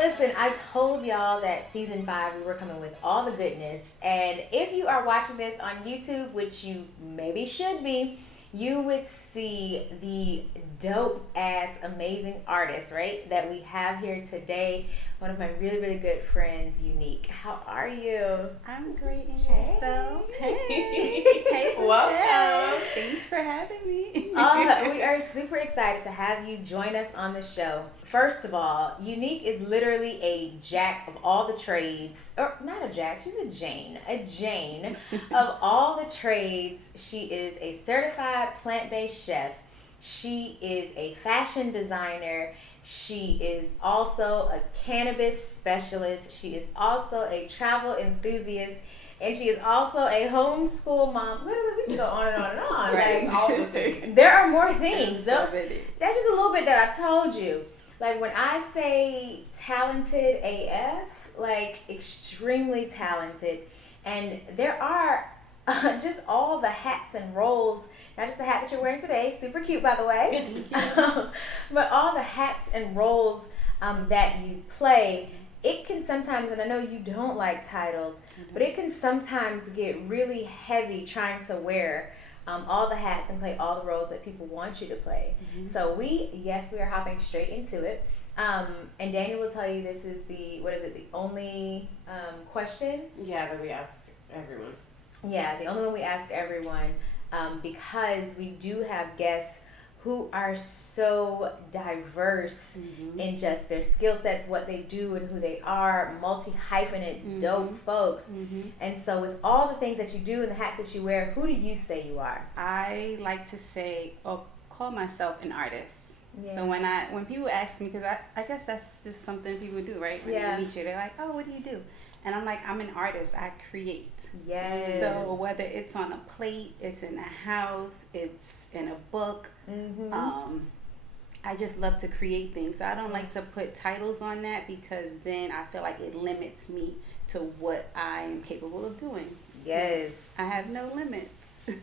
Listen, I told y'all that season 5 we were coming with all the goodness. And if you are watching this on YouTube, which you maybe should be, you would see the dope ass amazing artist, right, that we have here today. One of my really, really good friends, Unique. How are you? I'm great, and yourself? Hey. Hey, welcome. Thanks for having me. We are super excited to have you join us on the show. First of all, Unique is literally a jack of all the trades, or not a jack, she's a Jane of all the trades. She is a certified plant-based chef. She is a fashion designer. She is also a cannabis specialist. She is also a travel enthusiast. And she is also a homeschool mom. Literally, we can go on and on and on. Right, Like, all the things. there are more things. So That's just a little bit that I told you. Like, when I say talented AF, like, extremely talented. And there are just all the hats and roles, not just the hat that you're wearing today, super cute, by the way, but all the hats and roles that you play. It can sometimes, and I know you don't like titles, but it can sometimes get really heavy trying to wear all the hats and play all the roles that people want you to play. So we are hopping straight into it. And Daniel will tell you this is the only question? Yeah, that we ask everyone. Yeah, the only one we ask everyone, because we do have guests who are so diverse in just their skill sets, what they do and who they are, multi-hyphenate, dope folks. And so with all the things that you do and the hats that you wear, who do you say you are? I like to say, or call myself an artist. Yeah. So when people ask me, because I guess that's just something people do, right? When they meet you, they're like, oh, what do you do? And I'm like, I'm an artist. I create. Yes. So whether it's on a plate, it's in a house, it's in a book, I just love to create things. So I don't like to put titles on that, because then I feel like it limits me to what I am capable of doing. Yes. I have no limits.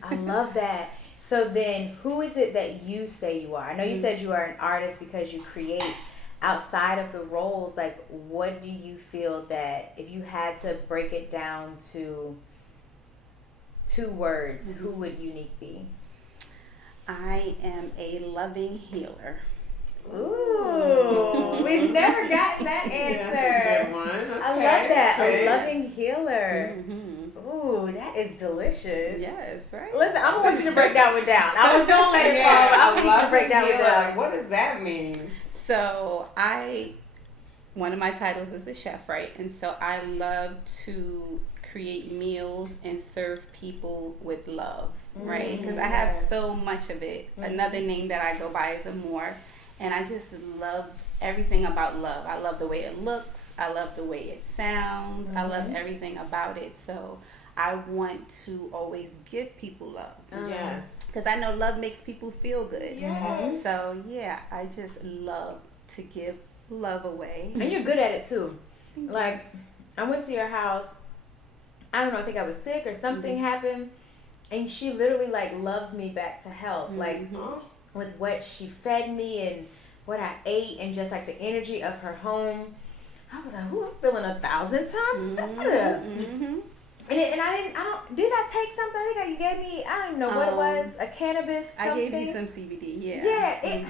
I love that. So then, who is it that you say you are? I know you said you are an artist because you create. Outside of the roles, like, what do you feel that if you had to break it down to 2 words, who would Unique be? I am a loving healer. Ooh, we've never gotten that answer. That's a good one. Okay. I love that. Okay. A loving healer. Mm-hmm. Ooh, that is delicious. Yes, right? Listen, I don't want you to break that one down. I was going to let it fall, but I want you to break that one down. What does that mean? So one of my titles is a chef, right? And so I love to create meals and serve people with love, right? Because I have so much of it. Another name that I go by is Amor. And I just love everything about love. I love the way it looks. I love the way it sounds. I love everything about it. So I want to always give people love. Yes. Because I know love makes people feel good. Yes. So yeah, I just love to give love away. And you're good at it too. Like, I went to your house, I don't know, I think I was sick or something happened, and she literally like loved me back to health. Like, with what she fed me and what I ate and just like the energy of her home. I was like, ooh, I'm feeling 1,000 times better. And did I take something? I think you gave me, I don't even know what it was, a cannabis something. I gave you some CBD, yeah. Yeah,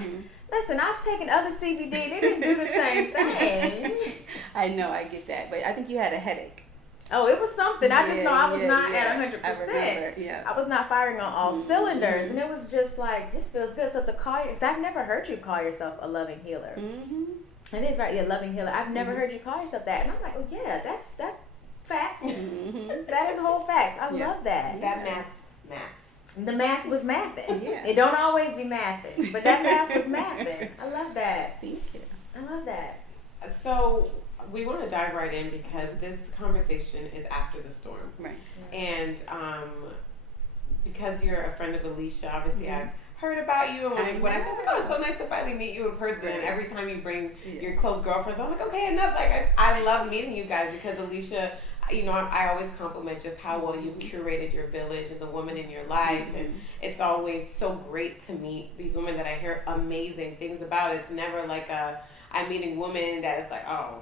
listen, I've taken other CBD, they didn't do the same thing. I know, I get that, but I think you had a headache. Oh, it was something. I just know I was not at 100%. I remember, I was not firing on all cylinders, and it was just like, this feels good. So to call yourself, I've never heard you call yourself a loving healer. It is right, yeah, loving healer. I've never heard you call yourself that, and I'm like, oh yeah, that's facts. That is whole facts. I love that. That maths. The math was mathing. Yeah. It don't always be mathing, but that math was mathing. I love that. Thank you. I love that. So we want to dive right in because this conversation is after the storm. Right. And because you're a friend of Alicia, obviously I've heard about you, and when I said, I was like, oh, it's so nice to finally meet you in person. And every time you bring your close girlfriends, I'm like, okay, another. Like, I love meeting you guys because Alicia, you know, I always compliment just how well you've curated your village and the women in your life, and it's always so great to meet these women that I hear amazing things about. It's never like I'm meeting women that is like, oh,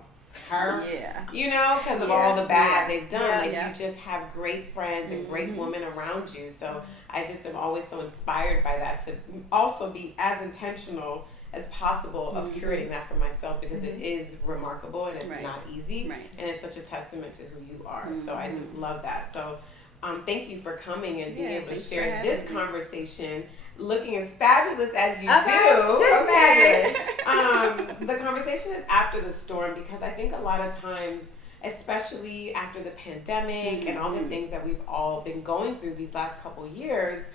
her. Yeah. You know, because of Yeah. all the bad Yeah. they've done. Yeah. Like, Yeah. you just have great friends and great Mhm. women around you. So I just am always so inspired by that, to also be as intentional as possible of curating that for myself, because it is remarkable and it's not easy. Right. And it's such a testament to who you are. So I just love that. So thank you for coming and being able to share this conversation, looking as fabulous as you do. Just fabulous. The conversation is after the storm, because I think a lot of times, especially after the pandemic and all the things that we've all been going through these last couple of years,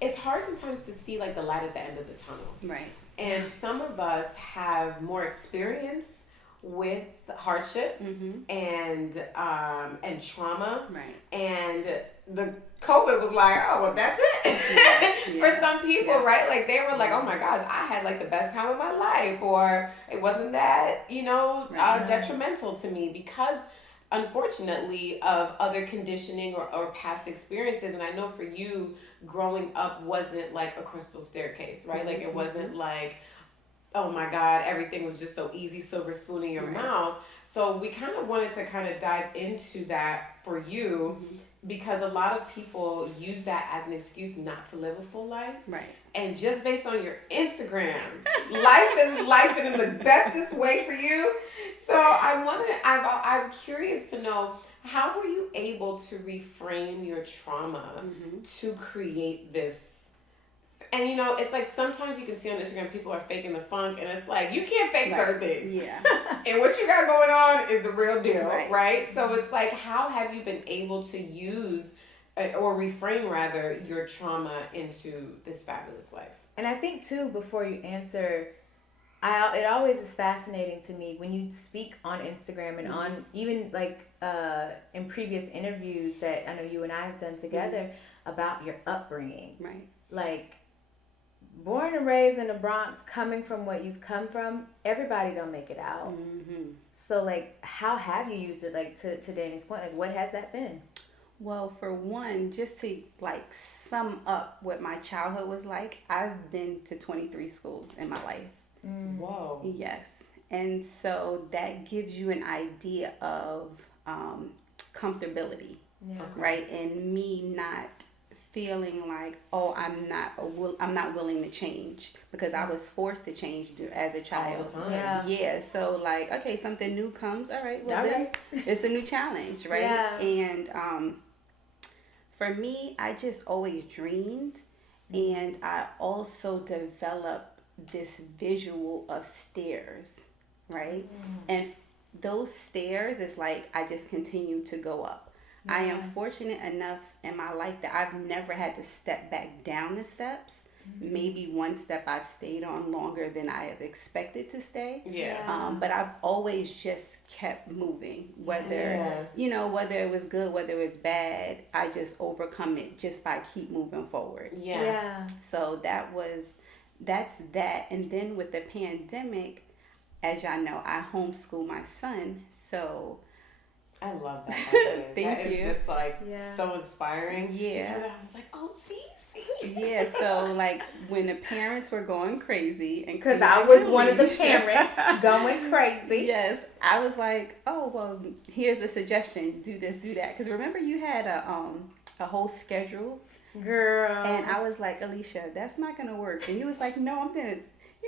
it's hard sometimes to see like the light at the end of the tunnel. Right. And some of us have more experience with hardship and trauma. Right. And the COVID was like, oh, well, that's it. For some people, right? Like, they were like, oh my gosh, I had like the best time of my life, or it wasn't that, detrimental to me, because unfortunately of other conditioning or past experiences. And I know for you, growing up wasn't like a crystal staircase, right? Like, it wasn't like, oh my God, everything was just so easy, silver spoon in your mouth. So we kind of wanted to kind of dive into that for you, because a lot of people use that as an excuse not to live a full life. Right. And just based on your Instagram, life is life in the bestest way for you. So I'm curious to know, how were you able to reframe your trauma to create this? And it's like, sometimes you can see on Instagram people are faking the funk, and it's like, you can't fake certain things. Yeah. And what you got going on is the real deal, right? So it's like, how have you been able to use or reframe rather your trauma into this fabulous life? And I think too, before you answer, it always is fascinating to me when you speak on Instagram and on even like in previous interviews that I know you and I have done together about your upbringing. Right. Like, born and raised in the Bronx, coming from what you've come from, everybody don't make it out. So like, how have you used it? Like, to Danny's point, like, what has that been? Well, for one, just to like sum up what my childhood was like, I've been to 23 schools in my life. Whoa. Yes. And so that gives you an idea of comfortability, right? And me not feeling like, oh, I'm not willing to change, because I was forced to change as a child. All the time. Yeah. So like, okay, something new comes. All right. Well, then it's a new challenge, right? Yeah. And for me, I just always dreamed, and I also developed this visual of stairs, right? And those stairs is like, I just continue to go up. I am fortunate enough in my life that I've never had to step back down the steps. Maybe one step I've stayed on longer than I have expected to stay. But I've always just kept moving, whether whether it was good, whether it was bad, I just overcome it just by keep moving forward. So that's that. And then with the pandemic, as y'all know, I homeschool my son, so I love that. Thank that you. Is just like so inspiring. Yeah. I was like, oh, see. Yeah. So like, when the parents were going crazy, and because I was one of the parents going crazy. Yes, I was like, oh well, here's a suggestion: do this, do that. Because remember, you had a whole schedule, girl. And I was like, Alicia, that's not gonna work. And you was like, no, I'm gonna.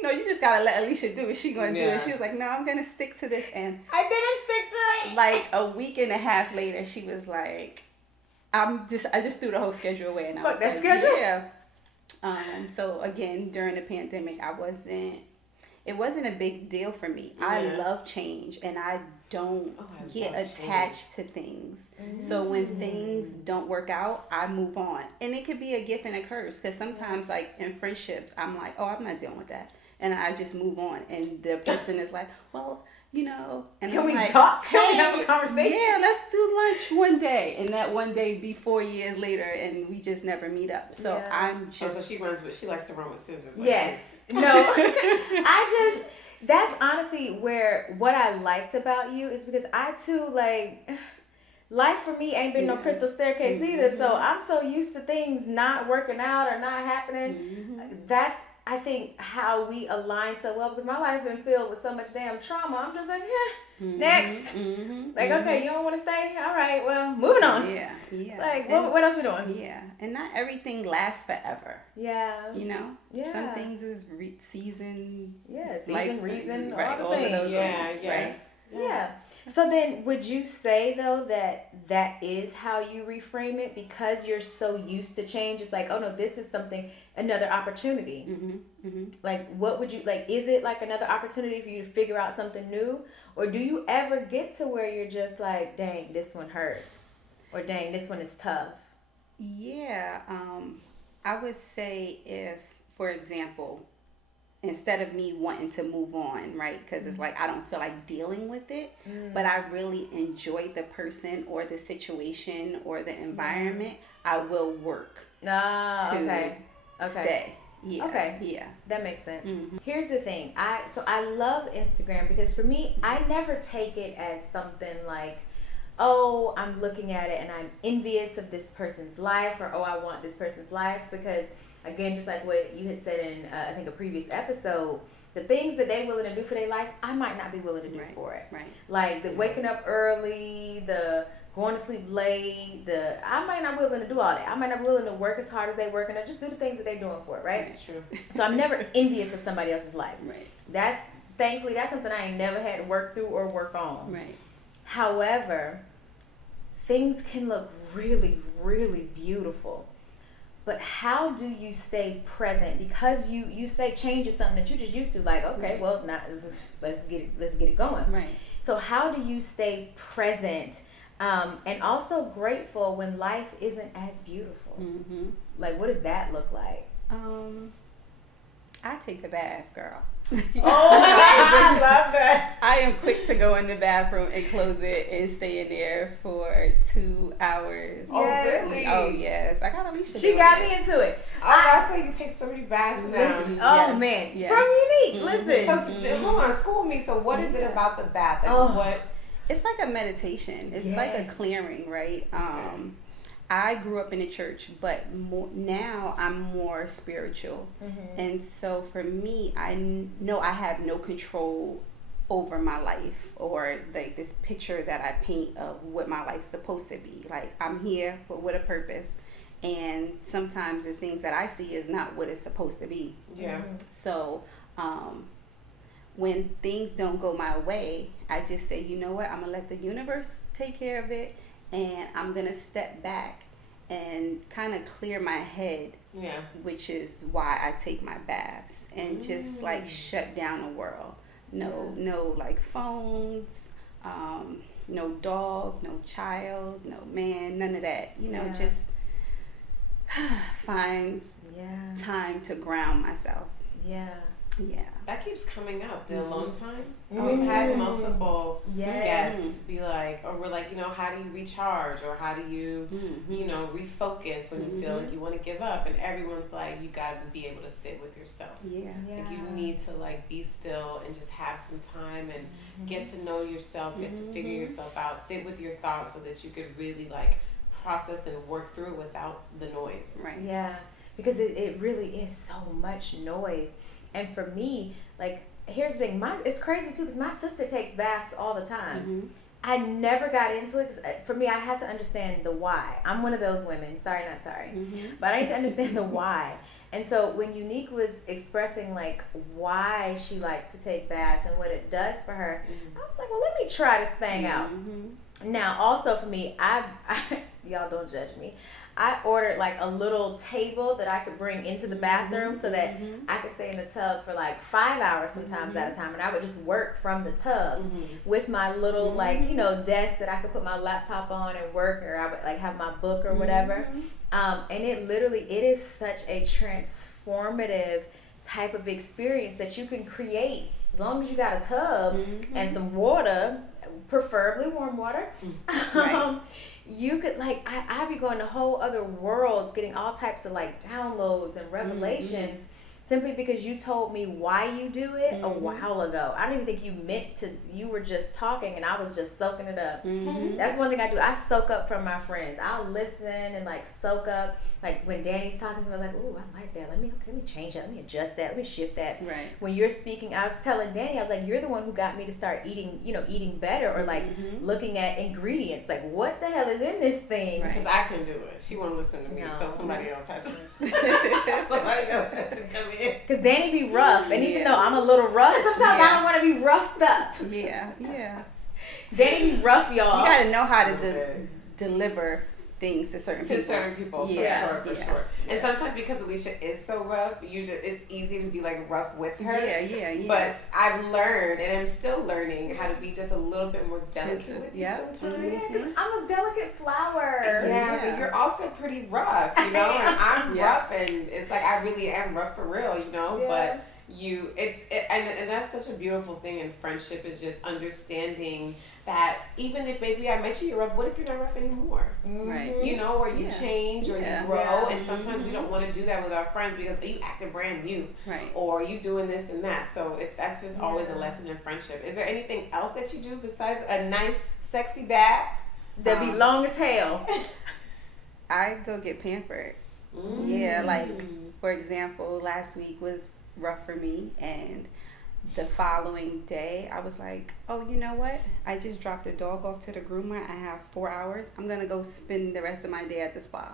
You just gotta let Alicia do what she gonna do. And she was like, no, I'm gonna stick to this. And I didn't stick to it. Like a week and a half later, she was like, I just threw the whole schedule away. And I was like, schedule? Yeah. So again, during the pandemic, it wasn't a big deal for me. I love change, and I don't get attached to things. So when things don't work out, I move on. And it could be a gift and a curse, because sometimes like in friendships, I'm like, oh, I'm not dealing with that. And I just move on. And the person is like, well, and can I'm we like, talk? Hey, Can we have a conversation? Yeah, let's do lunch one day. And that one day be 4 years later, and we just never meet up. So I'm just. So she likes to run with scissors. Like yes. No. That's honestly what I liked about you, is because I too, like, life for me ain't been no crystal staircase either. So I'm so used to things not working out or not happening. I think how we align so well, because my life been filled with so much damn trauma. I'm just like, next. Like, okay, you don't want to stay? All right, well, moving on. Yeah. Like, what else we doing? Yeah, and not everything lasts forever. Yeah. You know? Yeah. Some things is season. Yeah, season, like, reason, right, all the things. of those things, Yeah. right? Yeah. So then, would you say though that is how you reframe it, because you're so used to change? It's like, oh no, this is something, another opportunity. Like, what would you like? Is it like another opportunity for you to figure out something new, or do you ever get to where you're just like, dang, this one hurt, or dang, this one is tough? Yeah. I would say if, for example, instead of me wanting to move on, right? Because it's like I don't feel like dealing with it, but I really enjoy the person or the situation or the environment, I will work to stay. Yeah. Okay. Yeah. That makes sense. Here's the thing. I love Instagram, because for me, I never take it as something like, oh, I'm looking at it and I'm envious of this person's life, or oh, I want this person's life, because again, just like what you had said in, I think, a previous episode, the things that they're willing to do for their life, I might not be willing to do for it. Right. Like the waking up early, the going to sleep late, I might not be willing to do all that. I might not be willing to work as hard as they work, and I just do the things that they're doing for it, right? That's true. So I'm never envious of somebody else's life. Right. Thankfully, that's something I ain't never had to work through or work on. Right. However, things can look really, really beautiful. But how do you stay present? Because you say change is something that you just used to. Like, okay, well, now let's get it going. Right. So how do you stay present, and also grateful when life isn't as beautiful? Like, what does that look like? I take the bath, girl. I love that. I am quick to go in the bathroom and close it and stay in there for 2 hours. Oh, really? Oh, yes. I got Alicia. She got me into it. Oh, that's why you take so many baths now. Man. Yes. From Unique. Listen. So, hold on, school me. So, what is it about the bath? Like, what? It's like a meditation. It's like a clearing, right? I grew up in the church, but now I'm more spiritual. And so for me, I know I have no control over my life, or like this picture that I paint of what my life's supposed to be. Like, I'm here with a purpose, and sometimes the things that I see is not what it's supposed to be. Yeah. So when things don't go my way, I just say, you know what, I'm gonna let the universe take care of it, and I'm gonna step back and kind of clear my head, which is why I take my baths, and just like shut down the world. No like phones, no dog, no child, no man, none of that. Just find time to ground myself. Yeah. That keeps coming up, the alone time. We've had multiple guests be like, or we're like, how do you recharge, or how do you, refocus when you feel like you want to give up? And everyone's like, you got to be able to sit with yourself. Like, you need to like be still and just have some time and get to know yourself, get to figure yourself out, sit with your thoughts so that you could really like process and work through it without the noise. Right. Yeah, because it really is so much noise. And for me, like, here's the thing. It's crazy, too, because my sister takes baths all the time. I never got into it, because for me, I have to understand the why. I'm one of those women. Sorry, not sorry. But I need to understand the why. And so when Unique was expressing, like, why she likes to take baths and what it does for her, I was like, well, let me try this thing out. Now, also for me, I y'all don't judge me. I ordered like a little table that I could bring into the bathroom so that I could stay in the tub for like 5 hours sometimes at a time, and I would just work from the tub with my little like desk that I could put my laptop on and work, or I would like have my book or whatever. And it is such a transformative type of experience that you can create as long as you got a tub and some water, preferably warm water. You could like I be going to whole other worlds, getting all types of like downloads and revelations. simply because you told me why you do it a while ago. I don't even think you meant to. You were just talking and I was just soaking it up. That's one thing I do. I soak up from my friends. I'll listen and like soak up. Like when Danny's talking to me, I'm like, "Ooh, I like that. Let me change that. Let me adjust that. Let me shift that." Right. When you're speaking, I was telling Danny, I was like, "You're the one who got me to start eating better, or like looking at ingredients. Like, what the hell is in this thing?" Because I couldn't do it. She wouldn't listen to me, so somebody else had to. Somebody else had to come in. Because Danny be rough, and even though I'm a little rough, sometimes I don't want to be roughed up. Yeah. Danny be rough, y'all. You gotta know how to deliver things to certain people. For sure. And sometimes because Alicia is so rough, it's easy to be like rough with her. Yeah. But I've learned, and I'm still learning, how to be just a little bit more delicate with you sometimes. Because I'm a delicate flower. Yeah, but you're also pretty rough, and I'm rough, and it's like I really am rough for real, But and that's such a beautiful thing in friendship, is just understanding that even if maybe I met you're rough, what if you're not rough anymore? Right. Or you change or you grow, and sometimes we don't want to do that with our friends because you acted brand new, right? Or you doing this and that. So that's just always a lesson in friendship. Is there anything else that you do besides a nice, sexy bath? That be long as hell. I go get pampered. Yeah, like for example, last week was rough for me, and the following day I was like, oh, you know what, I just dropped the dog off to the groomer. I have 4 hours. I'm gonna go spend the rest of my day at the spa.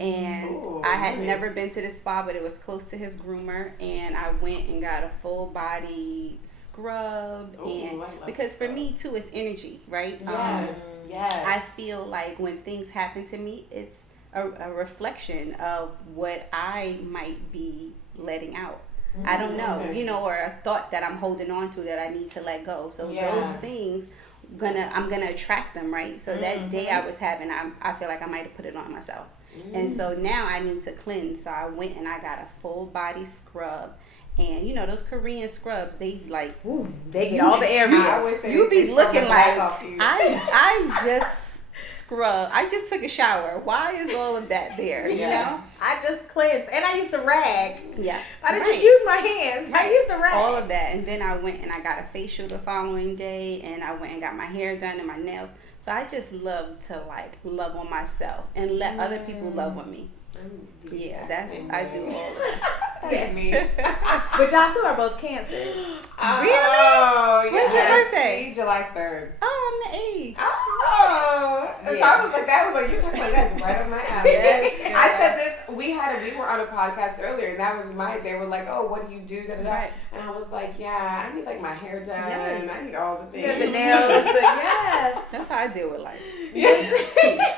And I had never been to the spa, but it was close to his groomer, and I went and got a full body scrub. And because for me too, it's energy, right? Yes. I feel like when things happen to me, it's a reflection of what I might be letting out. I don't know, or a thought that I'm holding on to that I need to let go. So those things, I'm gonna attract them, right? So that day I was having, I feel like I might have put it on myself. And so now I need to cleanse. So I went and I got a full body scrub. And those Korean scrubs, they like, they get all the areas. I always say you be looking like, you. I just scrub. I just took a shower. Why is all of that there? I just cleansed, and I used to rag. Yeah, I didn't just use my hands. I used to rag. All of that, and then I went and I got a facial the following day, and I went and got my hair done and my nails. So I just love to like love on myself and let other people love on me. I do all of that. That's me. But y'all two are both Cancers. Really? When's your birthday? July 3rd. Oh, I'm the 8th. Oh. So I was like, you're talking about that's right up my alley. Yes, I said this, we were on a podcast earlier, and that was they were like, oh, what do you do? Da, da, da. Right. And I was like, I need like my hair done. Yes. I need all the things. The nails. That's how I deal with life.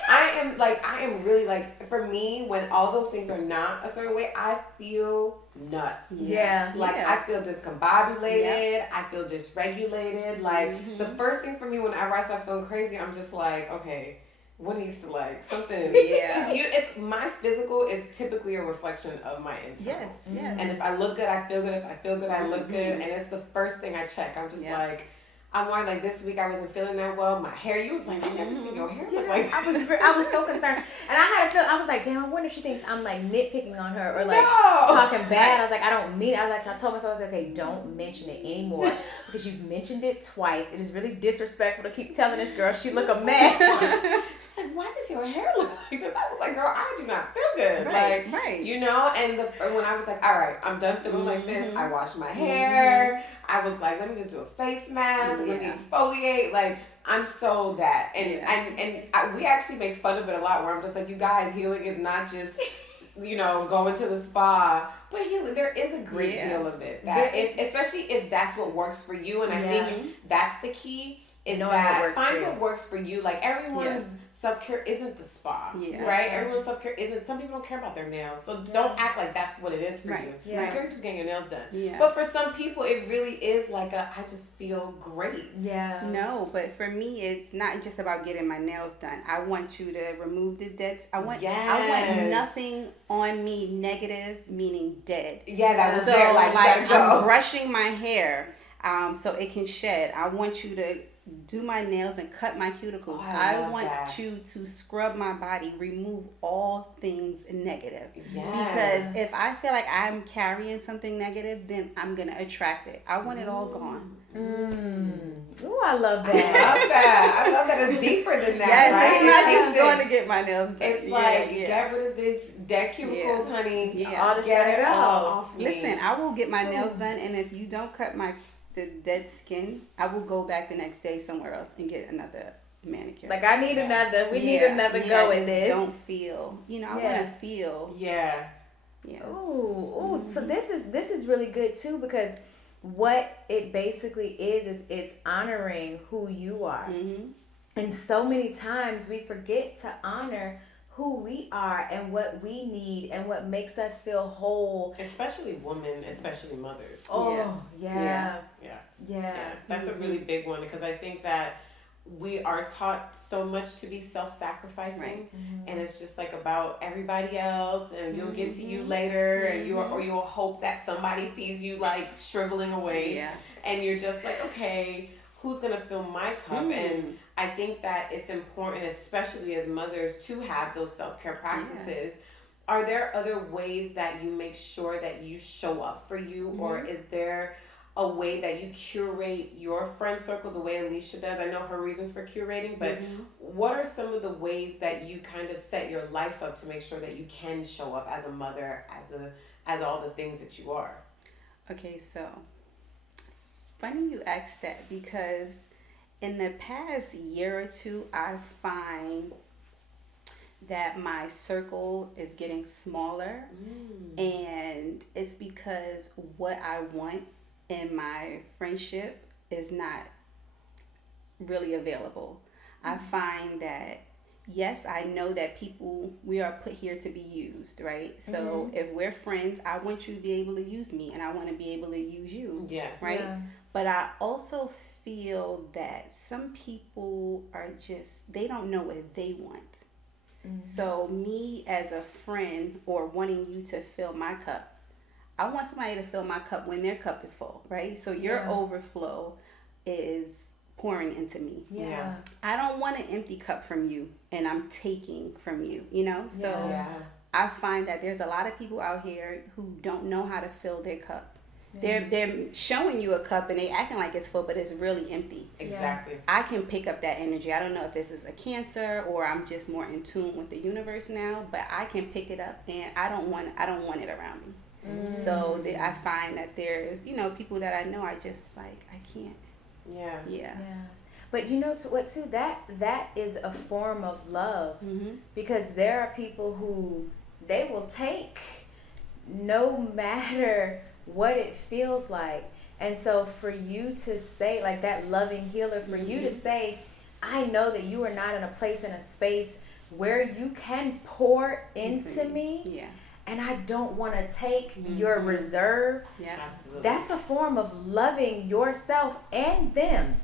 I am really like, for me, when all those things are not a certain way, I feel nuts. I feel discombobulated. I feel dysregulated. Like the first thing for me whenever I start feeling crazy, I'm just like, okay, what needs to like something? Because it's my physical is typically a reflection of my internal. Yes. And if I look good, I feel good. If I feel good, I look good. And it's the first thing I check. I'm just like, I'm more like this week I wasn't feeling that well. My hair, you was like, I never seen your hair look like. I was so concerned, and I had a feeling. I was like, damn, I wonder if she thinks I'm like nitpicking on her or like talking bad. I was like, I don't mean it. I was like, so I told myself, okay, don't mention it anymore because you've mentioned it twice. It is really disrespectful to keep telling this girl she look a mess. She's like, why does your hair look like this? I was like, girl, I do not feel good. Right. And when I was like, all right, I'm done feeling like this. I washed my hair. I was like, let me just do a face mask. Let me exfoliate. Like, I'm so that. And we actually make fun of it a lot where I'm just like, you guys, healing is not just, going to the spa, but healing, there is a great deal of it. That especially if that's what works for you. And I think that's the key is find what works for you. Like everyone's self-care isn't the spa, right? Everyone's self-care isn't, some people don't care about their nails. So don't act like that's what it is for you. Like you're just getting your nails done. Yeah. But for some people, it really is like I just feel great. Yeah. No, but for me, it's not just about getting my nails done. I want you to remove the dead. I want nothing on me negative, meaning dead. Yeah, that was there. Like you gotta go. I'm brushing my hair so it can shed. I want you to do my nails and cut my cuticles. Oh, I I want that. you to scrub my body, remove all things negative. Yes. Because if I feel like I'm carrying something negative, then I'm going to attract it. I want it all gone. Ooh, I love I that. love that. I love that. It's deeper than that. Yes, right? it's not It just takes going it- to get my nails done. It's like, get rid of this dead cubicles, honey. Yeah. All this Get gotta it go. all off me. Listen, I will get my nails done, and if you don't cut the dead skin, I will go back the next day somewhere else and get another manicure. Like I need another. We need another go I at this. Don't feel. I want to feel. Yeah. Yeah. Ooh. So this is really good too, because what it basically is honoring who you are. Mm-hmm. And so many times we forget to honor who we are and what we need and what makes us feel whole. Especially women, especially mothers. Oh, yeah. That's a really big one, because I think that we are taught so much to be self-sacrificing, Right. and it's just like about everybody else, and you'll get to you later, and you'll hope that somebody sees you like shriveling away, and you're just like, okay, who's gonna fill my cup? And I think that it's important, especially as mothers, to have those self-care practices. Are there other ways that you make sure that you show up for you, or is there a way that you curate your friend circle the way Alicia does? I know her reasons for curating, but what are some of the ways that you kind of set your life up to make sure that you can show up as a mother, as all the things that you are? Okay, so funny you asked that, because in the past year or two, I find that my circle is getting smaller, and it's because what I want in my friendship is not really available. I find that, yes, I know that we are put here to be used, right? So if we're friends, I want you to be able to use me, and I want to be able to use you, right? Yeah. But I also feel that some people are they don't know what they want. So me as a friend, or wanting you to fill my cup, I want somebody to fill my cup when their cup is full, right? So your overflow is pouring into me. Yeah. I don't want an empty cup from you and I'm taking from you, So I find that there's a lot of people out here who don't know how to fill their cup. They're showing you a cup and they acting like it's full, but it's really empty. Exactly. I can pick up that energy. I don't know if this is a Cancer or I'm just more in tune with the universe now, but I can pick it up, and I don't want it around me. So I find that there's people that I know, I just like, I can't. Yeah. But what too, that is a form of love, because there are people who they will take no matter what it feels like. And so for you to say, like, that loving healer, for you to say, I know that you are not in a place, in a space where you can pour into me, and I don't want to take your reserve. Absolutely. That's a form of loving yourself and them.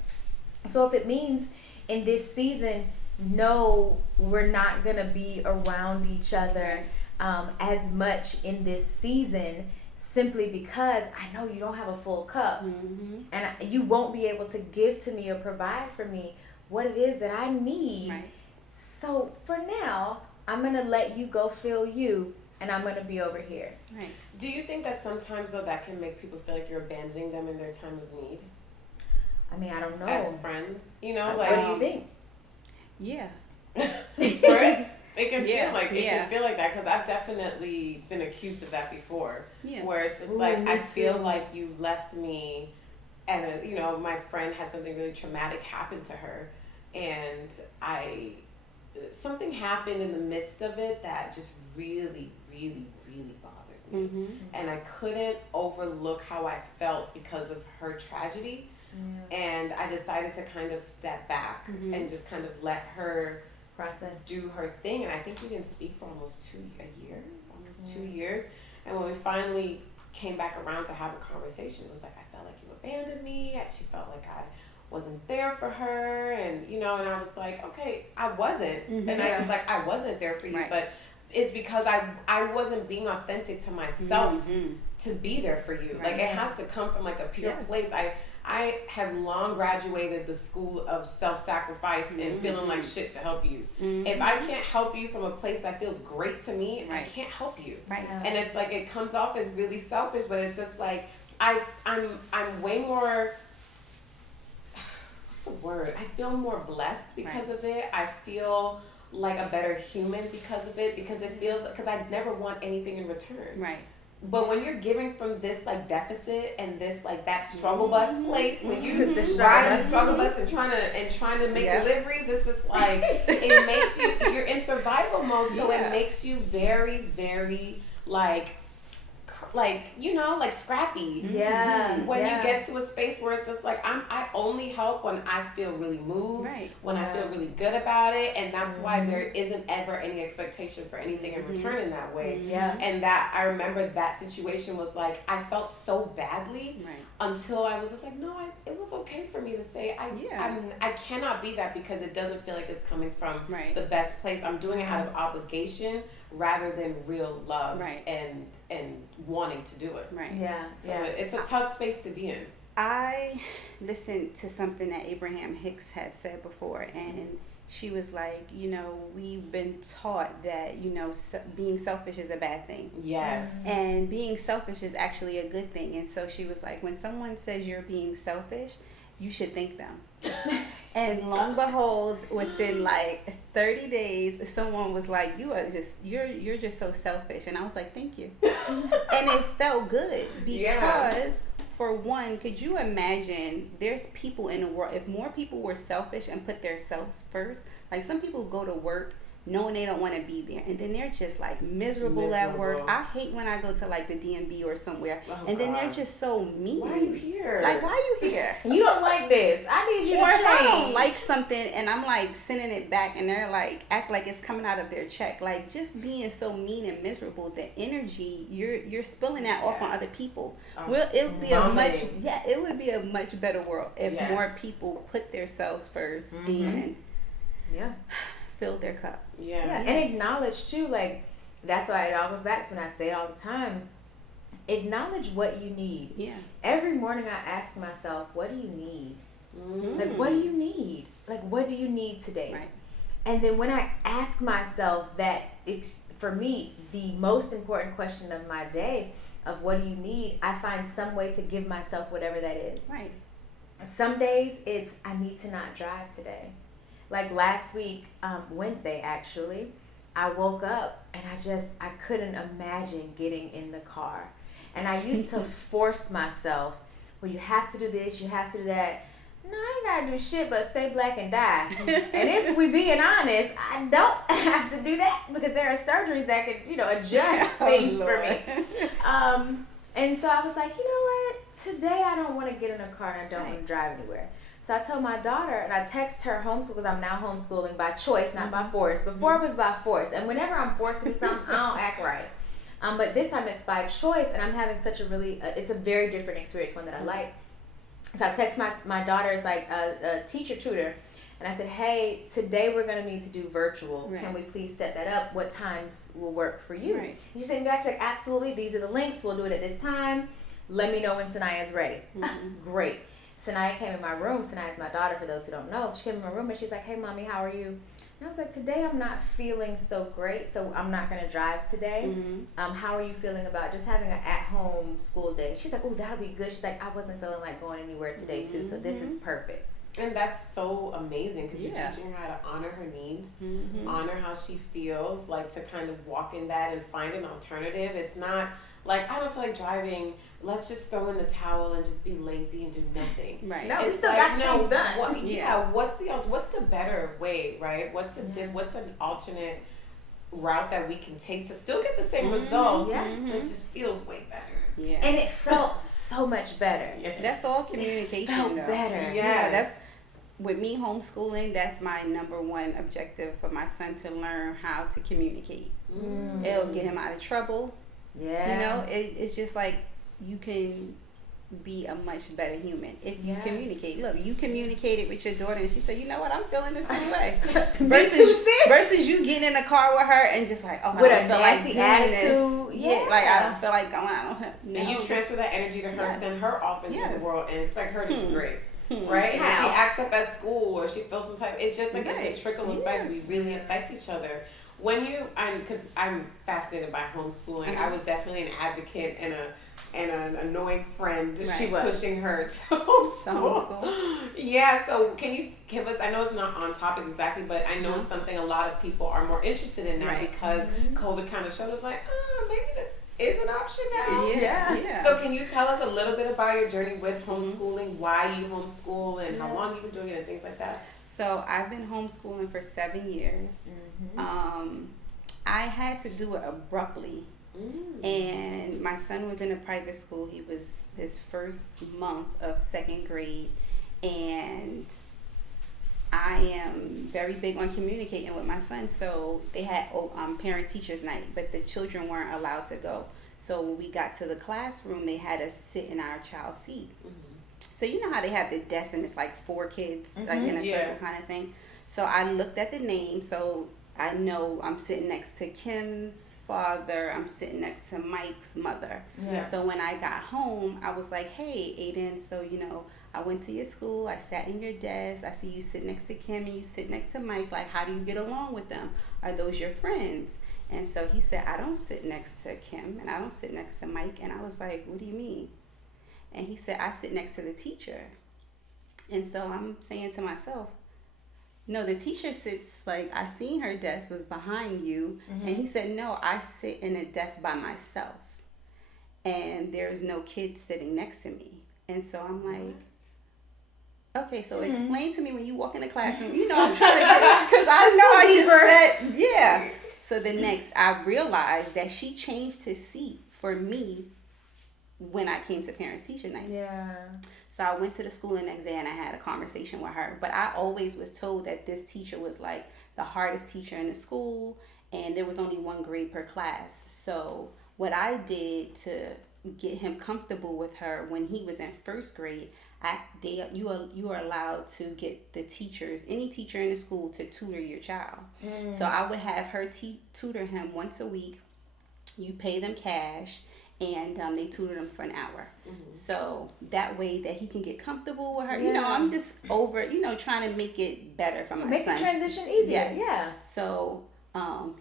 So if it means in this season, no, we're not going to be around each other as much in this season, simply because I know you don't have a full cup, and you won't be able to give to me or provide for me what it is that I need. Right. So for now, I'm going to let you go fill you, and I'm going to be over here. Right. Do you think that sometimes, though, that can make people feel like you're abandoning them in their time of need? I mean, I don't know. As friends, like, what do you think? Yeah. Right? It can Yeah, feel like yeah. it can feel like that, because I've definitely been accused of that before. Yeah. Where it's just Ooh, like, me I feel too. like you left me, and my friend had something really traumatic happen to her, and something happened in the midst of it that just really, really, really bothered me, and I couldn't overlook how I felt because of her tragedy, and I decided to kind of step back and just kind of let her Process. do her thing. And I think we didn't speak for almost 2 years. And when we finally came back around to have a conversation, it was like, I felt like you abandoned me. She felt like I wasn't there for her. And, and I was like, okay, I wasn't. And I was like, I wasn't there for you. Right. But it's because I wasn't being authentic to myself to be there for you. Right. Like, it has to come from like a pure place. I have long graduated the school of self-sacrifice and feeling like shit to help you. If I can't help you from a place that feels great to me, I can't help you. Right. And it's like, it comes off as really selfish, but it's just like, I'm way more, what's the word? I feel more blessed because of it. I feel like a better human because of it, because it feels, because I never want anything in return. Right. But when you're giving from this like deficit and this like that struggle bus place, when you ride in the struggle bus and trying to make deliveries, it's just like it makes you're in survival mode, so it makes you very, very like you know, like scrappy. When you get to a space where it's just like I only help when I feel really moved, when I feel really good about it, and that's why there isn't ever any expectation for anything in return in that way. And that I remember that situation was like I felt so badly until I was just like, no, it was okay for me to say I cannot be that, because it doesn't feel like it's coming from the best place. I'm doing it out of obligation rather than real love and wanting to do it. So it's a tough space to be in. I listened to something that Abraham Hicks had said before, and she was like, you know, we've been taught that, you know, being selfish is a bad thing. And being selfish is actually a good thing. And so she was like, when someone says you're being selfish, you should thank them. And lo and behold, within like 30 days, someone was like, you're just so selfish. And I was like, thank you. And it felt good because for one, could you imagine there's people in the world, if more people were selfish and put themselves first, like some people go to work knowing they don't want to be there, and then they're just like miserable at work. I hate when I go to like the DMV or somewhere, and then they're just so mean. Why are you here? Like, why are you here? You don't like this. I need you to Or change. if I don't like something and I'm like sending it back, and they're like act like it's coming out of their check, like just being so mean and miserable, the energy you're spilling that off on other people. It would be a much better world if more people put themselves first and filled their cup. And acknowledge too, like that's why it all goes back to when I say it all the time, acknowledge what you need. Every morning I ask myself, what do you need? Like, what do you need? Like, what do you need today? And then when I ask myself that, it's for me the most important question of my day, of what do you need, I find some way to give myself whatever that is. Some days it's I need to not drive today. Like last week, Wednesday actually, I woke up and I couldn't imagine getting in the car. And I used to force myself, well, you have to do this, you have to do that. No, I ain't gotta do shit but stay black and die. And if we being honest, I don't have to do that, because there are surgeries that could, you know, adjust things for me. And so I was like, you know what? Today I don't want to get in a car and I don't want to drive anywhere. So I told my daughter, and I text her homeschool, because I'm now homeschooling by choice, not by force. Before it was by force. And whenever I'm forced to do something, I don't act right. But this time it's by choice, and I'm having such a it's a very different experience, one that I like. So I text my daughter's like a teacher tutor, and I said, hey, today we're going to need to do virtual. Can we please set that up? What times will work for you? And she said back, like, absolutely, these are the links. We'll do it at this time. Let me know when Sanaya's ready. Great. Sanaya came in my room. Sanaya's my daughter, for those who don't know. She came in my room and she's like, hey, mommy, how are you? And I was like, today I'm not feeling so great, so I'm not going to drive today. How are you feeling about just having an at-home school day? She's like, oh, that'll be good. She's like, I wasn't feeling like going anywhere today, too, so this is perfect. And that's so amazing, because you're teaching her how to honor her needs, honor how she feels, like to kind of walk in that and find an alternative. It's not like, I don't feel like driving, let's just throw in the towel and just be lazy and do nothing. No, we still got things done. What's the better way, right? What's an alternate route that we can take to still get the same results, that just feels way better. And it felt so much better. That's all communication. It felt better. That's with me homeschooling. That's my number one objective for my son, to learn how to communicate. It'll get him out of trouble. You know, it's just like you can be a much better human if you Yeah. communicate. Look, you communicated with your daughter and she said, you know what, I'm feeling the same way. To me too, sis. Versus you getting in the car with her and just like, oh, With I a don't feel like nasty doing attitude. this. Yeah, like I don't feel like going. I don't have, And you transfer that energy to her, Yes. send her off into Yes. the world, and expect her to be great. Right? And if she How? acts up at school or she feels some type, it's just like Right. it's a trickle effect. We really affect each other. When you, because I'm fascinated by homeschooling, I was definitely an advocate and an annoying friend. Right. She was. pushing her to homeschool. homeschool. Yeah, so can you give us, I know it's not on topic exactly, but I know it's something a lot of people are more interested in now Right. because COVID kind of showed us like, maybe this is an option now. Yeah. So can you tell us a little bit about your journey with homeschooling, why you homeschool, and how long you've been doing it and things like that? So I've been homeschooling for 7 years. I had to do it abruptly. And my son was in a private school. He was his first month of second grade. And I am very big on communicating with my son. So they had parent teachers night, but the children weren't allowed to go. So when we got to the classroom, they had us sit in our child's seat. So you know how they have the desk and it's like 4 kids like in a circle kind of thing. So I looked at the name, so I know I'm sitting next to Kim's father, I'm sitting next to Mike's mother. Yeah. So when I got home, I was like, hey, Aiden, so you know, I went to your school, I sat in your desk, I see you sit next to Kim and you sit next to Mike, like how do you get along with them? Are those your friends? And so he said, I don't sit next to Kim and I don't sit next to Mike. And I was like, what do you mean? And he said, I sit next to the teacher. And so I'm saying to myself, no, the teacher sits, like, I seen her desk was behind you. And he said, no, I sit in a desk by myself. And there's no kid sitting next to me. And so I'm like, okay, so explain to me when you walk in the classroom. You know, I'm trying to get, because I know I just said, yeah. So the next, I realized that she changed his seat for me when I came to parents teacher night. Yeah. So I went to the school the next day and I had a conversation with her. But I always was told that this teacher was like the hardest teacher in the school and there was only 1 grade per class. So what I did to get him comfortable with her when he was in first grade, you are allowed to get the teachers, any teacher in the school, to tutor your child. So I would have her tutor him once a week. You pay them cash. And they tutor them for an hour. So that way that he can get comfortable with her. You know, I'm just over, trying to make it better for my son. Make the transition easier. Yes. Yeah. So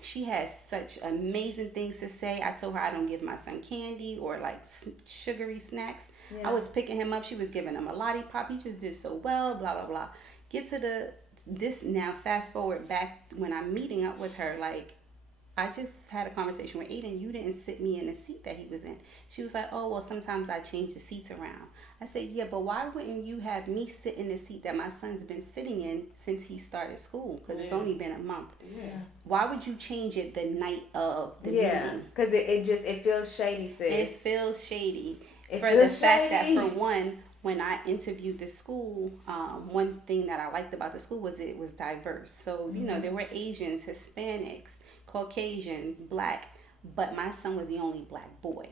she has such amazing things to say. I told her I don't give my son candy or like sugary snacks. Yeah. I was picking him up. She was giving him a lollipop. He just did so well, blah, blah, blah. Get to this now, fast forward back when I'm meeting up with her, like, I just had a conversation with Aiden. You didn't sit me in the seat that he was in. She was like, oh, well, sometimes I change the seats around. I said, yeah, but why wouldn't you have me sit in the seat that my son's been sitting in since he started school? Because it's only been a month. Yeah. Why would you change it the night of the meeting? Because it feels shady, sis. It feels shady. Fact that, for one, when I interviewed the school, one thing that I liked about the school was it was diverse. So, you know, there were Asians, Hispanics, Caucasians, Black, but my son was the only Black boy.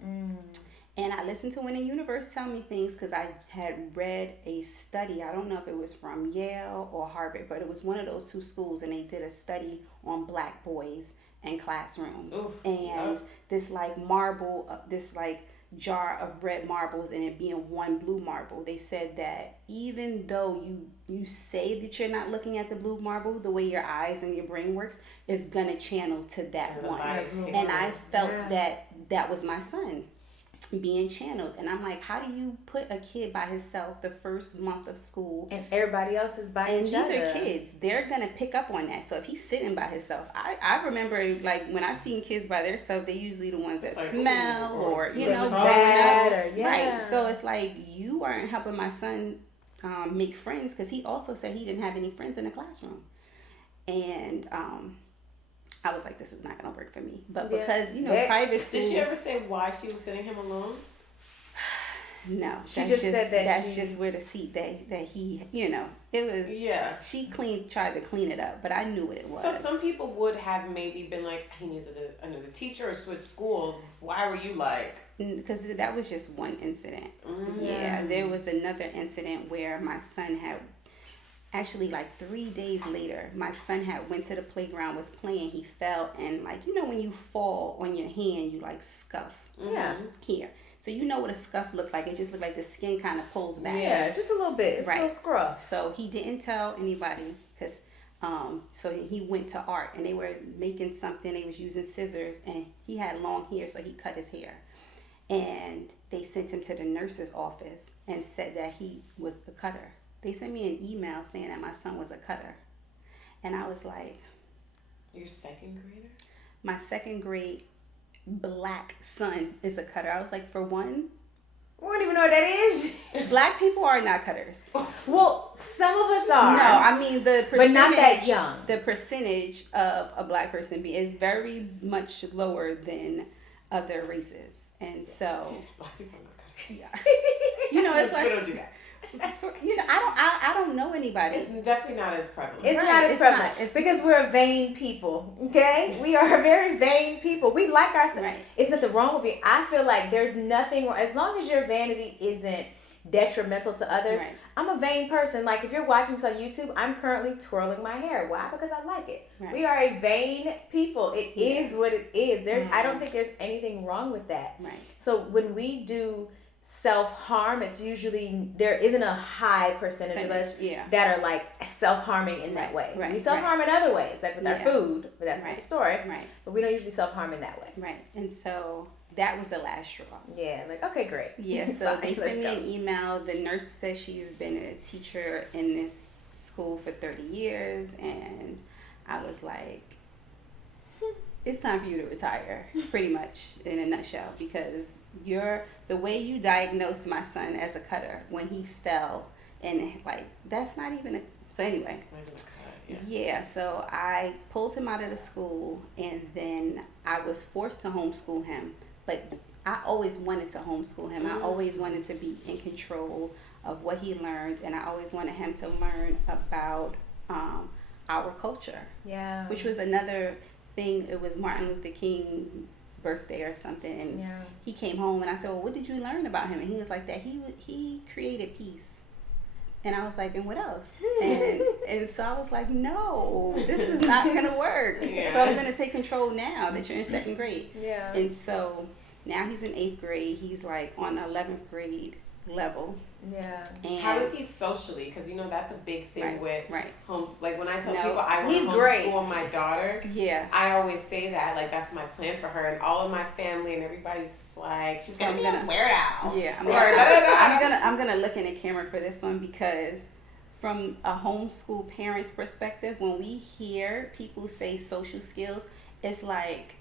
And I listened to When in Universe tell me things because I had read a study. I don't know if it was from Yale or Harvard, but it was one of those 2 schools, and they did a study on Black boys and classrooms. This like marble, this like jar of red marbles and it being 1 blue marble. They said that even though you say that you're not looking at the blue marble, the way your eyes and your brain works is gonna channel to that one. And I felt that was my son being channeled. And I'm like, how do you put a kid by himself the first month of school and everybody else is by each other? And these are kids, they're gonna pick up on that. So if he's sitting by himself, I remember like when I've seen kids by themselves, they're usually the ones that smell or bad or right. So it's like, you aren't helping my son make friends, because he also said he didn't have any friends in the classroom. And I was like, this is not going to work for me. But because, private schools... Did she ever say why she was sending him alone? No, She just said that that's just where the seat that he, it was. Yeah. She tried to clean it up, but I knew what it was. So some people would have maybe been like, he needs another teacher or switch schools. Why were you like? Because that was just one incident. Mm-hmm. Yeah, there was another incident where my son had, actually like 3 days later, my son had went to the playground, was playing, he fell, and like, when you fall on your hand, you like scuff. Yeah. Here. So you know what a scuff looked like. It just looked like the skin kind of pulls back. Yeah, just a little bit. It's a little scruff. So he didn't tell anybody because so he went to art and they were making something. They was using scissors and he had long hair, so he cut his hair. And they sent him to the nurse's office and said that he was a cutter. They sent me an email saying that my son was a cutter. And I was like... Your second grader? My second grade black son is a cutter. I was like, for one... We don't even know what that is. Black people are not cutters. Well, some of us are. No, I mean the percentage... But not that young. The percentage of a black person is very much lower than other races. And so... Black people are not cutters. Yeah. It's like... We don't do that. I don't know anybody. It's definitely not as prevalent. It's not as prevalent. It's because we're a vain people. Okay, we are a very vain people. We like ourselves. Right. It's nothing wrong with it. I feel like there's nothing wrong as long as your vanity isn't detrimental to others. Right. I'm a vain person. Like if you're watching this on YouTube, I'm currently twirling my hair. Why? Because I like it. Right. We are a vain people. It is what it is. I don't think there's anything wrong with that. Right. So when we do self-harm, it's usually there isn't a high percentage of us that are like self-harming in that way. Right. We self-harm in other ways, like with our food, but that's not the story. Right. But we don't usually self-harm in that way. Right. And so that was the last straw. Yeah, like, okay, great. Yeah, so Fine, they sent me go. an email. The nurse says she's been a teacher in this school for 30 years. And I was like, it's time for you to retire, pretty much, in a nutshell. Because the way you diagnosed my son as a cutter when he fell, and like, that's not even so anyway. Yeah, so I pulled him out of the school, and then I was forced to homeschool him. But I always wanted to homeschool him. I always wanted to be in control of what he learned, and I always wanted him to learn about our culture. Yeah. Which was another thing. It was Martin Luther King's birthday or something, and he came home, and I said, well, what did you learn about him? And he was like that he created peace. And I was like, and what else? And so I was like, no, this is not going to work. Yeah. So I'm going to take control now that you're in second grade. Yeah. And so now he's in 8th grade. He's like on 11th grade level. Yeah. And how is he socially? Because that's a big thing with homes. Like when I tell people I want to homeschool my daughter, I always say that like that's my plan for her, and all of my family and everybody's like, she's gonna be a weirdo. Yeah, I'm gonna look in the camera for this one because from a homeschool parent's perspective, when we hear people say social skills, it's like,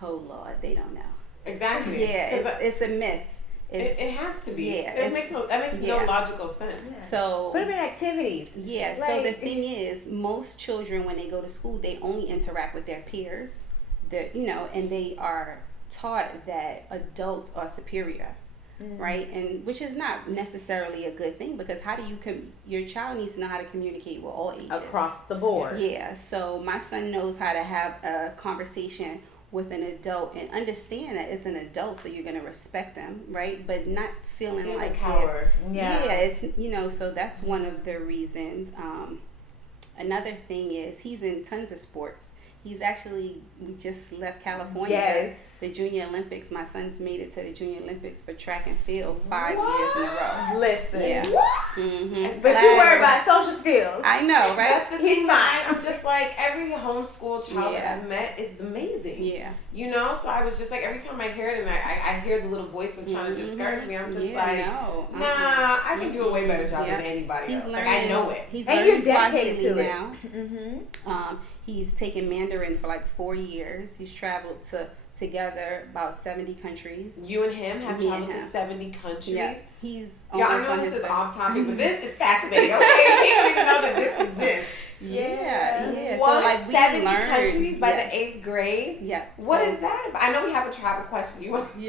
oh Lord, they don't know. Exactly. Yeah, it's a myth. It has to be. Yeah, that makes no logical sense. Yeah. So put them in activities. Yeah. Like, so the thing is, most children when they go to school, they only interact with their peers. And they are taught that adults are superior, right? And which is not necessarily a good thing because how do you your child needs to know how to communicate with all ages across the board. Yeah. So my son knows how to have a conversation with an adult and understand that it's an adult, so you're going to respect them, right? But not feeling like power. It's so that's one of the reasons. Another thing is he's in tons of sports. We just left California. Yes. The Junior Olympics. My son's made it to the Junior Olympics for track and field 5 years in a row. Listen. Yeah. Mm-hmm. But you worry about social skills. I know, right? That's the thing. I'm just like, every homeschool child that I've met is amazing. Yeah. So I was just like, every time I hear it and I hear the little voices trying to discourage me, I'm just nah, I can do a way better job than anybody else. Learning, I know it. And you're dedicated to it. Now. He's taken Mandarin for like 4 years. He's traveled together about 70 countries. You and him have traveled to 70 countries? Yes. He's I know this is off topic, but this is fascinating. Okay, people even know that this exists. Yeah. What? So like we 70 learned countries by the 8th grade? Yeah. What is that about? I know we have a travel question. You want we'll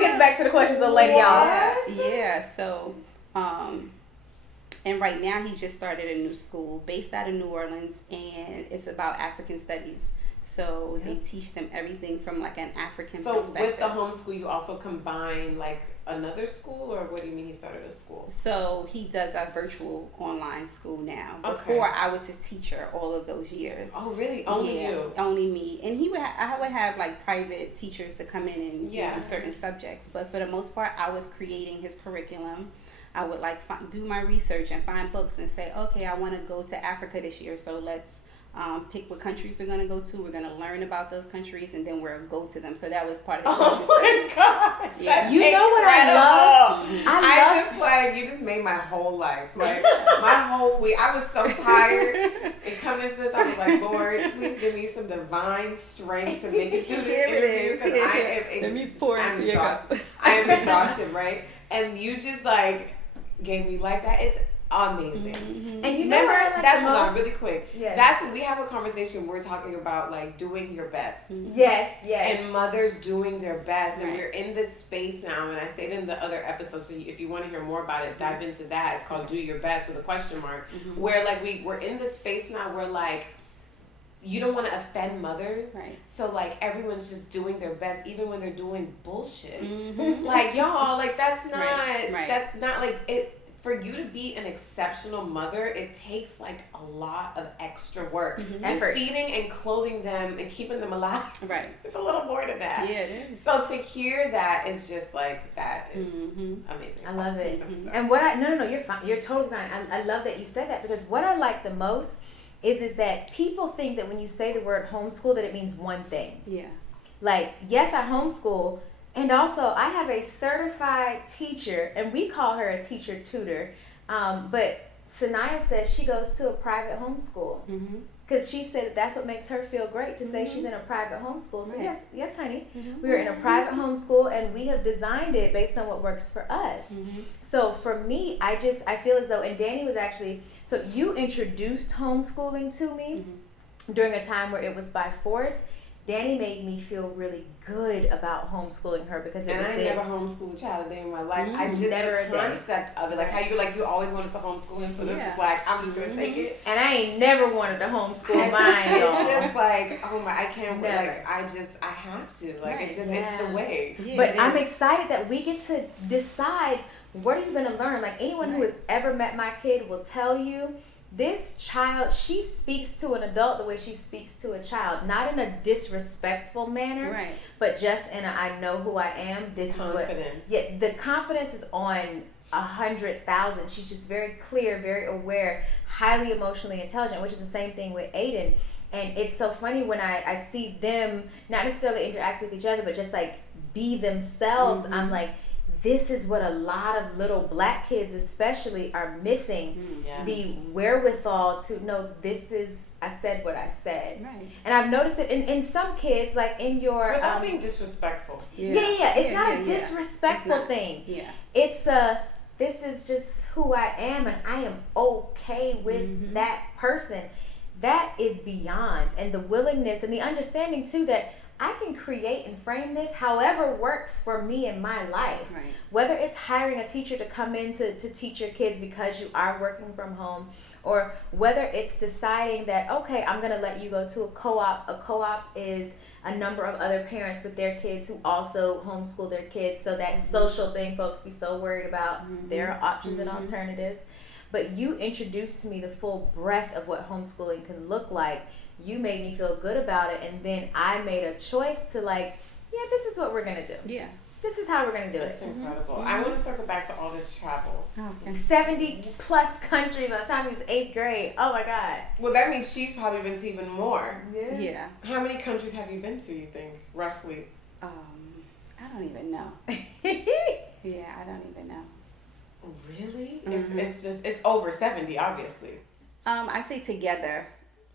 get back to the questions the lady y'all have. Yeah, so, and right now he just started a new school based out of New Orleans, and it's about African studies. So they teach them everything from like an African perspective. So with the homeschool, you also combine like another school, or what do you mean he started a school? So he does a virtual online school now. Okay. Before I was his teacher all of those years. Oh, really? Only you? Only me. And I would have like private teachers to come in and do certain subjects. But for the most part, I was creating his curriculum. I would like do my research and find books and say, okay, I want to go to Africa this year, so let's pick what countries we're going to go to. We're going to learn about those countries, and then we're going to go to them. So that was part of the social studies. Oh my gosh. Yeah. You know what I love? I just like, you just made my whole life. Like, my whole week. I was so tired. And coming into this, I was like, Lord, please give me some divine strength to make it through this interview. Let me pour it into your cup. I am exhausted, right? And you just like gave me life. That is amazing. Mm-hmm. And you know remember what I like that's hold on really quick. Yes. That's when we have a conversation. We're talking about like doing your best. Yes. And mothers doing their best, and we're in this space now. And I said in the other episode, so if you want to hear more about it, dive into that. It's called "Do Your Best" with a question mark. Where like we're in this space now where like you don't want to offend mothers, right? So like everyone's just doing their best, even when they're doing bullshit. Like y'all, like that's not that's not like it. For you to be an exceptional mother, it takes like a lot of extra work. Just effort. feeding and clothing them and keeping them alive. Right. It's a little more than that. Yeah, it is. So to hear that is just like, that is amazing. I love it. And what no, you're fine. You're totally fine. I love that you said that, because what I like the most is that people think that when you say the word homeschool that it means one thing. Yeah. Like, yes, I homeschool. And also, I have a certified teacher, and we call her a teacher tutor. But Sanaya says she goes to a private homeschool because she said that's what makes her feel great to say she's in a private homeschool. So yes, honey, we are in a private homeschool, and we have designed it based on what works for us. So for me, I feel as though, and Danny was actually, so you introduced homeschooling to me during a time where it was by force. Danny made me feel really good about homeschooling her because it was I never homeschooled a child a day in my life. I just never the concept of it, like how you always wanted to homeschool him, so this is like I'm just gonna take it. And I ain't never wanted to homeschool mine. It's just like, oh my, I can't wait. Like I have to. Like it's just it's the way. Yeah, but I'm excited that we get to decide what are you gonna learn. Like anyone who has ever met my kid will tell you. This child, she speaks to an adult the way she speaks to a child, not in a disrespectful manner, but just in a I know who I am. This confidence. Is what. Yeah, the confidence is on 100,000. She's just very clear, very aware, highly emotionally intelligent, which is the same thing with Aiden. And it's so funny when I see them not necessarily interact with each other, but just like be themselves. I'm like, this is what a lot of little black kids especially are missing. The wherewithal to know this is, I said what I said. Right. And I've noticed it in some kids, like in your... Without being disrespectful. It's not a disrespectful thing. It's this is just who I am, and I am okay with that person. That is beyond. And the willingness and the understanding too that I can create and frame this however works for me in my life. Right. Whether it's hiring a teacher to come in to teach your kids because you are working from home, or whether it's deciding that, okay, I'm going to let you go to a co-op. A co-op is a number of other parents with their kids who also homeschool their kids. So that social thing folks be so worried about. There are options and alternatives. But you introduced to me the full breadth of what homeschooling can look like. You made me feel good about it, and then I made a choice to like, this is what we're gonna do. Yeah, this is how we're gonna do it. That's incredible. I want to circle back to all this travel. 70 plus countries by the time he was 8th grade. Oh my God. Well, that means she's probably been to even more. Yeah. How many countries have you been to? You think roughly? I don't even know. Yeah, I don't even know. Really? It's over 70, obviously. I say together.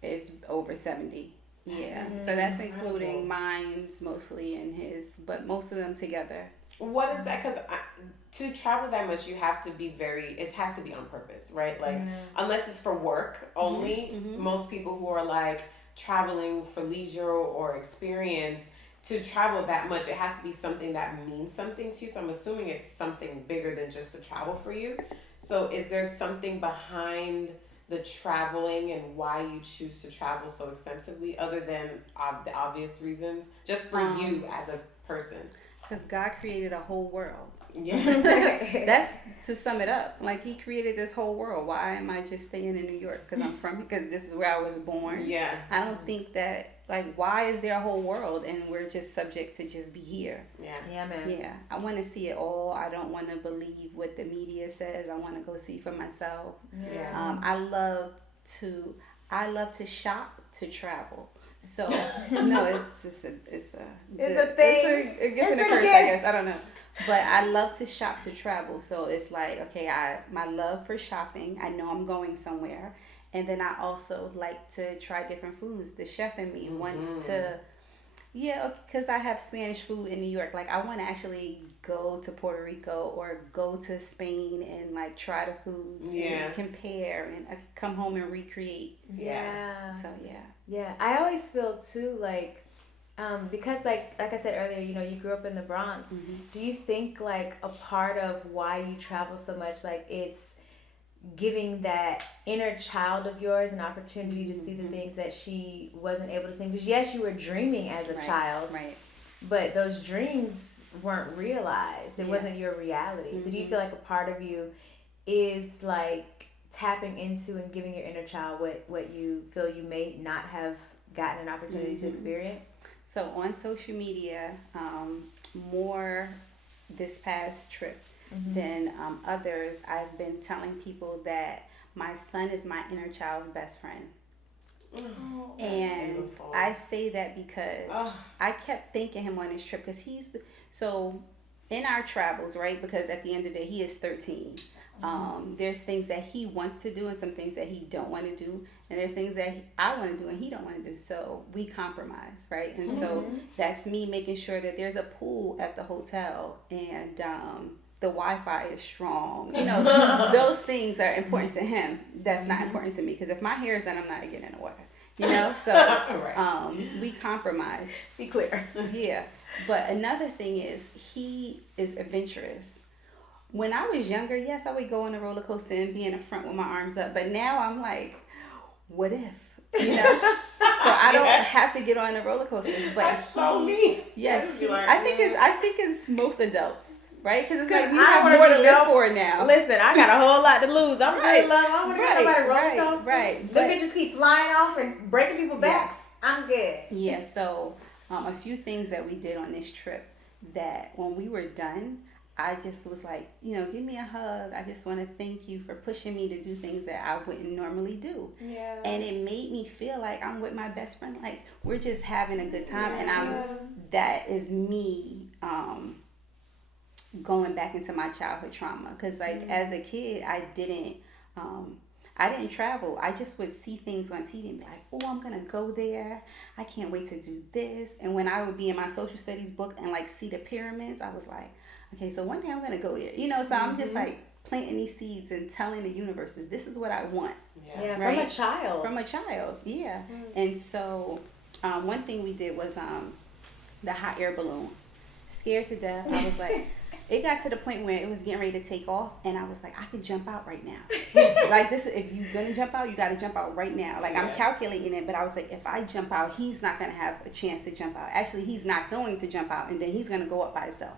Is over 70. Yeah. So that's including mine's mostly and his, but most of them together. What is that? Because to travel that much, you have to be it has to be on purpose, right? Like, unless it's for work only, most people who are like traveling for leisure or experience to travel that much, it has to be something that means something to you. So I'm assuming it's something bigger than just the travel for you. So is there something behind the traveling and why you choose to travel so extensively, other than the obvious reasons, just for you as a person? Because God created a whole world. Yeah. That's to sum it up. Like, he created this whole world. Why am I just staying in New York? Because this is where I was born. Yeah. I don't think that, like, why is there a whole world and we're just subject to just be here? Yeah. Yeah, man. Yeah. I want to see it all. I don't want to believe what the media says. I want to go see for myself. Yeah. I love to shop, to travel. So no, it's a thing. It gets in a curse, I guess. I don't know. But I love to shop, to travel. So it's like, okay, my love for shopping. I know I'm going somewhere. And then I also like to try different foods. The chef in me wants to, because I have Spanish food in New York. Like, I want to actually go to Puerto Rico or go to Spain and, like, try the foods and compare and come home and recreate. Yeah. So, Yeah, I always feel too, like, because like I said earlier, you grew up in the Bronx. Mm-hmm. Do you think, like, a part of why you travel so much, like, it's giving that inner child of yours an opportunity to see the things that she wasn't able to see? Because yes, you were dreaming as a child, right, but those dreams weren't realized. It wasn't your reality. So do you feel like a part of you is, like, tapping into and giving your inner child what you feel you may not have gotten an opportunity to experience? So on social media, more this past trip than others, I've been telling people that my son is my inner child's best friend. And beautiful. I say that because I kept thanking him on this trip, because so in our travels, right? Because at the end of the day, he is 13. There's things that he wants to do and some things that he don't want to do, and there's things that I want to do and he don't want to do. So we compromise, right? And so that's me making sure that there's a pool at the hotel and the Wi-Fi is strong. Those things are important to him. That's not important to me, because if my hair is done, I'm not getting in the water. So we compromise. Be clear. Yeah. But another thing is, he is adventurous. When I was younger, yes, I would go on a roller coaster and be in the front with my arms up. But now I'm like, what if? So I don't have to get on the roller coasters. But that's so me. Yes, I think it's most adults, right? Because it's like we I have wanna more to be live for now. Listen, I got a whole lot to lose. I'm Right. good, love. I want to go on nobody roller coaster. Right. The bitches keep flying off and breaking people's backs. Yes. I'm good. Yeah, so a few things that we did on this trip, that when we were done, I just was like, give me a hug. I just want to thank you for pushing me to do things that I wouldn't normally do. Yeah. And it made me feel like I'm with my best friend. Like, we're just having a good time. And that is me going back into my childhood trauma. Because, like, as a kid, I didn't travel. I just would see things on TV and be like, oh, I'm going to go there. I can't wait to do this. And when I would be in my social studies book and, like, see the pyramids, I was like, okay, so one day I'm going to go there. So I'm just, like, planting these seeds and telling the universe, this is what I want. Yeah, right? From a child. From a child, yeah. And so one thing we did was the hot air balloon. Scared to death. I was like, it got to the point where it was getting ready to take off, and I was like, I could jump out right now. Like, this, if you're gonna jump out, you got to jump out right now. Like, I'm calculating it, but I was like, if I jump out, he's not gonna have a chance to jump out. Actually, he's not going to jump out, and then he's gonna go up by himself.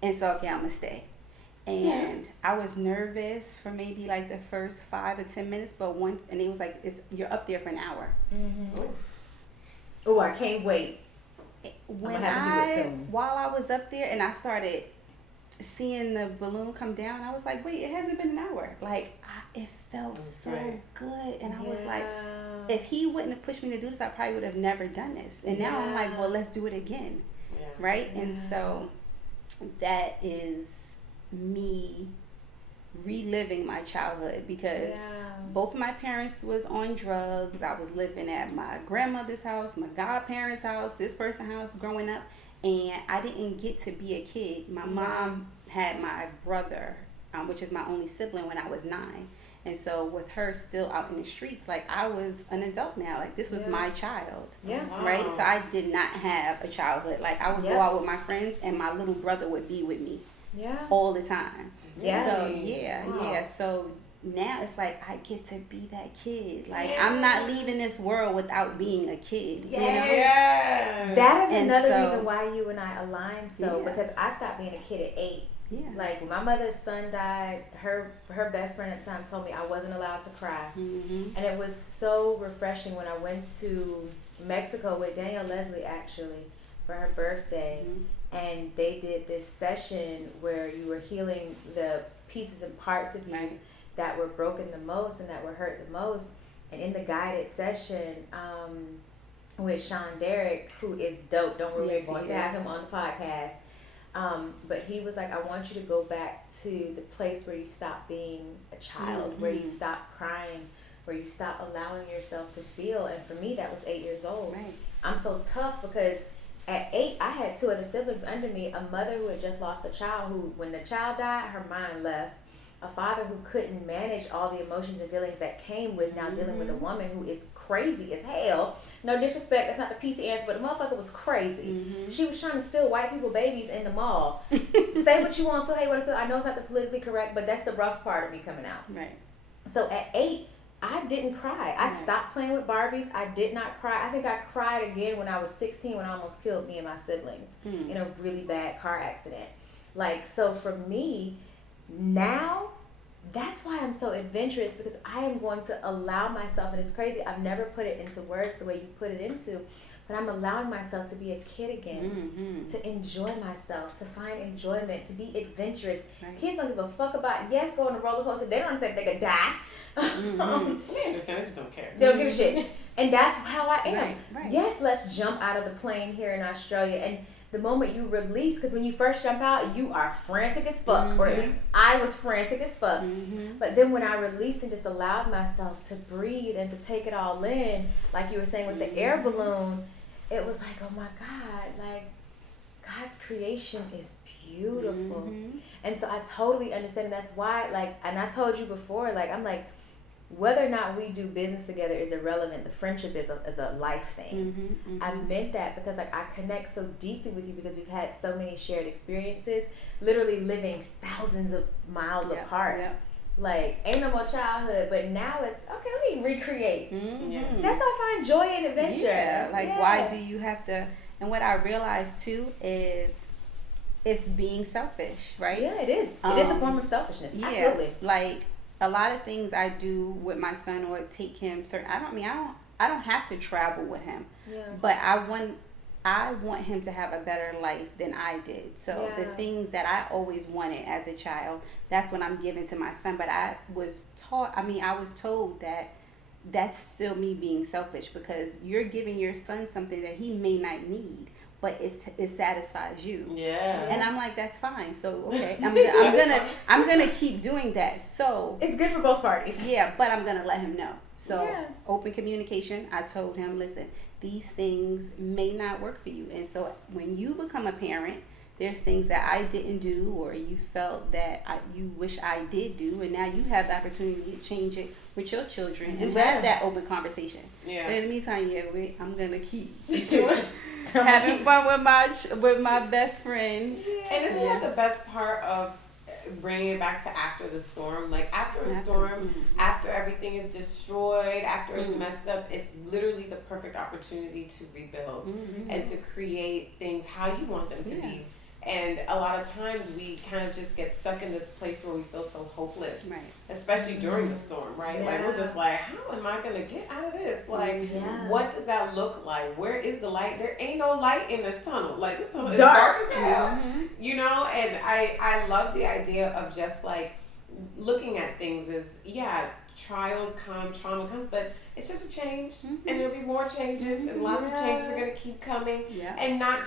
And so, okay, I'm gonna stay. And I was nervous for maybe like the first 5 or 10 minutes, but once, and it was like, you're up there for an hour. Oh, I can't wait. When I'm gonna have to do it soon. while I was up there and I started seeing the balloon come down, I was like, wait, it hasn't been an hour. Like, it felt so good. And I was like, if he wouldn't have pushed me to do this, I probably would have never done this. And now I'm like, well, let's do it again. Right? And so that is me reliving my childhood, because both of my parents was on drugs. I was living at my grandmother's house, my godparents' house, this person's house growing up, and I didn't get to be a kid. My mom had my brother, which is my only sibling, when I was 9, And so with her still out in the streets, like I was an adult now. Like this was my child. Yeah. Right? So I did not have a childhood. Like I would go out with my friends and my little brother would be with me. Yeah. All the time. Yeah. So yeah. So now it's like I get to be that kid. Like I'm not leaving this world without being a kid. Yes. You know? Yeah. That is And another so- reason why you and I align because I stopped being a kid at 8. Yeah. Like when my mother's son died, her best friend at the time told me I wasn't allowed to cry. Mm-hmm. And it was so refreshing when I went to Mexico with Danielle Leslie actually for her birthday. Mm-hmm. And they did this session where you were healing the pieces and parts of you that were broken the most and that were hurt the most. And in the guided session with Sean Derrick, who is dope, don't worry, we're going to have him on the podcast. But he was like, I want you to go back to the place where you stop being a child, where you stop crying, where you stop allowing yourself to feel. And for me, that was 8 years old. Right. I'm so tough because at 8, I had 2 other siblings under me, a mother who had just lost a child who, when the child died, her mind left. A father who couldn't manage all the emotions and feelings that came with now dealing with a woman who is crazy as hell. No disrespect, that's not the PC answer, but the motherfucker was crazy. She was trying to steal white people babies in the mall. Say what you want, feel how you want to feel. I know it's not the politically correct, but that's the rough part of me coming out. Right. So at 8, I didn't cry. I stopped playing with Barbies. I did not cry. I think I cried again when I was 16 when I almost killed me and my siblings in a really bad car accident. Like, so for me, now, that's why I'm so adventurous, because I am going to allow myself, and it's crazy, I've never put it into words the way you put it into, but I'm allowing myself to be a kid again, to enjoy myself, to find enjoyment, to be adventurous. Right. Kids don't give a fuck about, yes, go on a roller coaster, they don't understand they could die. They understand, they just don't care. They don't give a shit. And that's how I am. Right. Yes, let's jump out of the plane here in Australia. And the moment you release, because when you first jump out, you are frantic as fuck, or at least I was frantic as fuck. But then when I released and just allowed myself to breathe and to take it all in, like you were saying with the air balloon, it was like, oh my God, like God's creation is beautiful. And so I totally understand. And that's why, like, and I told you before, like, I'm like, whether or not we do business together is irrelevant. The friendship is a life thing. I meant that because like I connect so deeply with you because we've had so many shared experiences, literally living thousands of miles apart. Like, ain't no more childhood, but now it's, okay, let me recreate. That's how I find joy and adventure. Yeah, like why do you have to, and what I realized too is it's being selfish, right? Yeah, it is. It is a form of selfishness. Yeah, Absolutely. like a lot of things I do with my son or take him certain, I don't have to travel with him. Yeah. But I want him to have a better life than I did. So the things that I always wanted as a child, that's what I'm giving to my son. But I was told that that's still me being selfish, because you're giving your son something that he may not need, but it satisfies you. Yeah. And I'm like, that's fine. So okay, I'm gonna keep doing that. So it's good for both parties. Yeah, but I'm gonna let him know. So open communication. I told him, listen, these things may not work for you. And so when you become a parent, there's things that I didn't do or you felt that you wish I did do, and now you have the opportunity to change it with your children and have that open conversation. Yeah. But in the meantime, I'm gonna keep having fun with my best friend. Yeah. And isn't that the best part of bringing it back to after the storm? Like after a storm, after everything is destroyed, after it's messed up, it's literally the perfect opportunity to rebuild and to create things how you want them to be. And a lot of times we kind of just get stuck in this place where we feel so hopeless, right? Especially during the storm, right? Like we're just like, how am I gonna get out of this? Like, what does that look like? Where is the light? There ain't no light in this tunnel. Like this tunnel is dark as hell, you know. And I love the idea of just like looking at things as trials come, trauma comes, but it's just a change, and there'll be more changes, and lots of changes are gonna keep coming, and not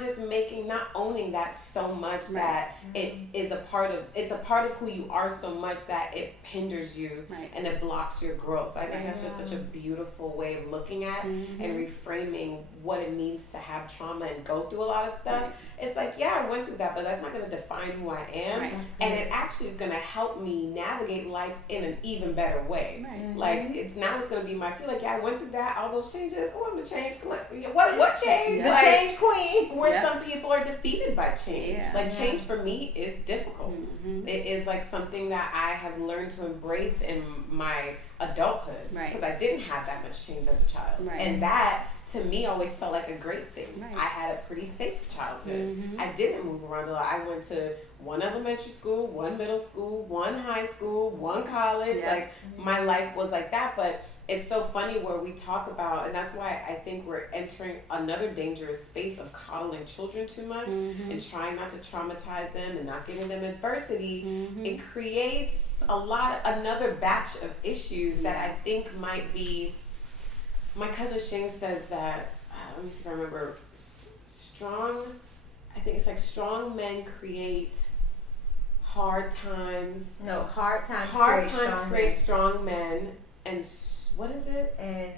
owning that so much that it's a part of who you are so much that it hinders you and it blocks your growth. So I think that's just such a beautiful way of looking at and reframing what it means to have trauma and go through a lot of stuff. It's like, yeah, I went through that, but that's not going to define who I am. And it actually is going to help me navigate life in an even better way. Like, it's going to be I feel like, yeah, I went through that, all those changes. Oh, I'm going to change. What changed? The change queen. Where some people are defeated by change. Like, change for me is difficult. It is like something that I have learned to embrace in my adulthood. Because I didn't have that much change as a child. And that, to me, always felt like a great thing. I had a pretty safe childhood. I didn't move around a lot. I went to one elementary school, one middle school, one high school, one college. Like, my life was like that. But it's so funny where we talk about, and that's why I think we're entering another dangerous space of coddling children too much and trying not to traumatize them and not giving them adversity. It creates another batch of issues that I think might be. My cousin Shing says that, let me see if I remember, I think it's like strong men create hard times. No, hard times create strong men. And what is it? And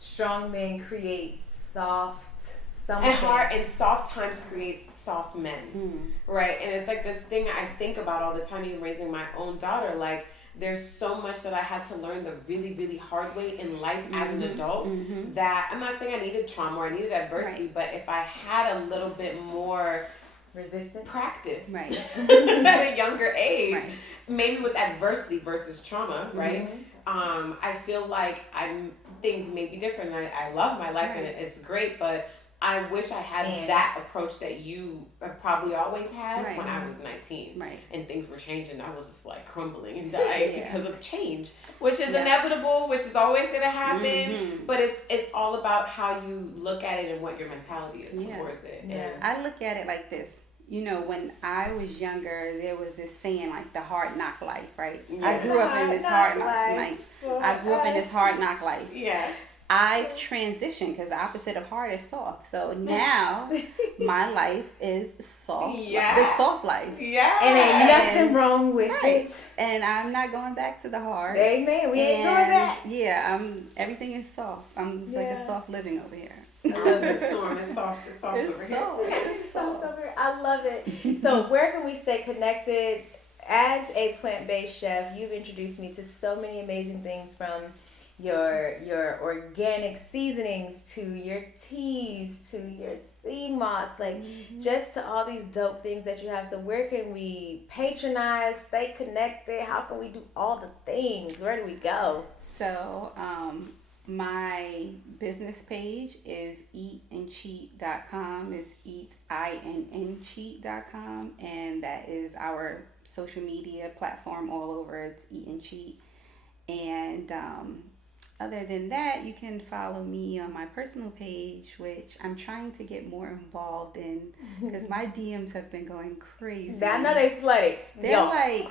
strong men create soft something. And soft times create soft men. Right? And it's like this thing I think about all the time, even raising my own daughter, like, there's so much that I had to learn the really, really hard way in life as an adult that I'm not saying I needed trauma or I needed adversity, but if I had a little bit more resistance practice at a younger age, maybe with adversity versus trauma, I feel like things may be different. I love my life and it's great, but I wish I had that approach that you probably always had when I was 19. And things were changing. I was just like crumbling and dying because of change, which is inevitable, which is always going to happen. But it's all about how you look at it and what your mentality is towards it. I look at it like this. You know, when I was younger, there was this saying like the hard knock life, right? I grew up in this hard knock life. I've transitioned because the opposite of hard is soft. So now my life is soft. The soft life. And ain't nothing wrong with it. And I'm not going back to the hard. Amen. We ain't doing that. Yeah, everything is soft. I'm just like a soft living over here. I love the storm. It's soft. It's soft over here. It's soft over here. I love it. So where can we stay connected? As a plant-based chef, you've introduced me to so many amazing things, from your organic seasonings to your teas to your sea moss, like just to all these dope things that you have. So where can we patronize, stay connected? How can we do all the things? Where do we go? So my business page is eatandcheat.com. It's eatindcheat.com, and that is our social media platform all over. It's Eat and Cheat. And other than that, you can follow me on my personal page, which I'm trying to get more involved in because my DMs have been going crazy. I know they flooded. They're like,